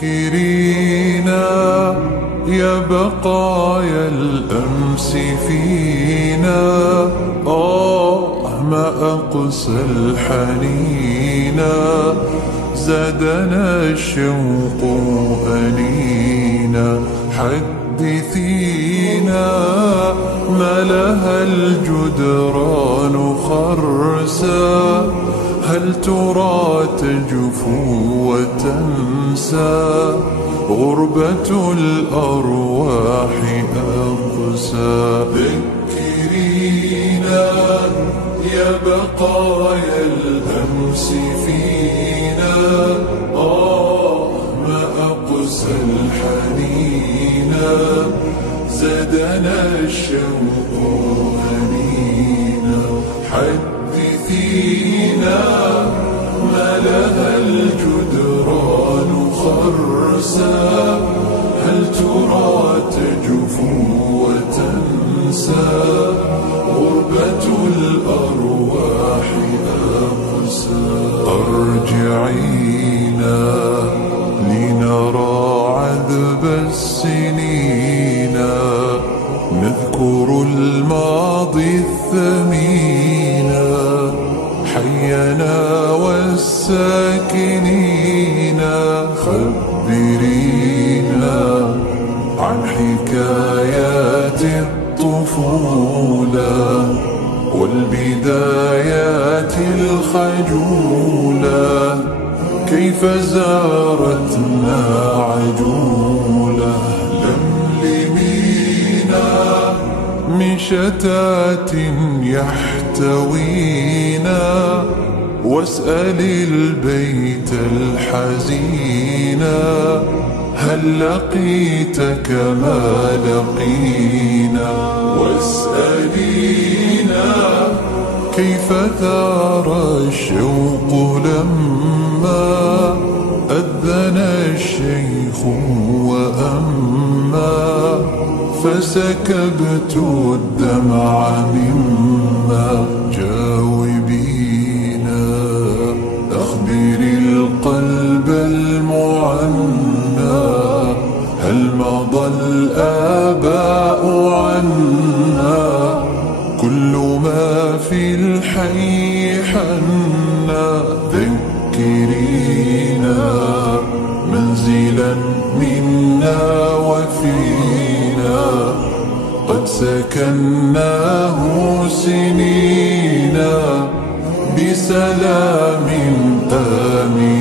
ذكرينا يا بقايا الأمس فينا، ما أقسى الحنينا، زادنا الشوق أنينا. حدثينا ما لها الجدران خرسا، هل ترى تجفو وتنسى، غربة الأرواح أقسى. ذكرينا يا بقايا الأمس فينا، ما أقسى الحنينا، زادنا الشوق أنينا. حدثينا ما لها الجدران خرسا، هل ترى تجفو وتنسى، غربة الأرواح أقسى. ارجعينا لنرى عذب السنين، نذكر الماضي الثمين، حينا والساكنين. خبرينا عن حكايات الطفولة والبدايات الخجولة، كيف زارتنا عجولة. لملمينا من شتات يحتوينا، واسأل البيت الحزينا، هل لقيت كما لقينا. واسألينا كيف ثار الشوق لما أذن الشيخ وأما، فسكبت الدمع مما. جاوبينا أخبري القلب المعنى، هل مضى الآباء عنا، كل ما في الحي حنا. ذكرينا منزلا منا وفينا، قد سكناه سنينا، بسلام آمين.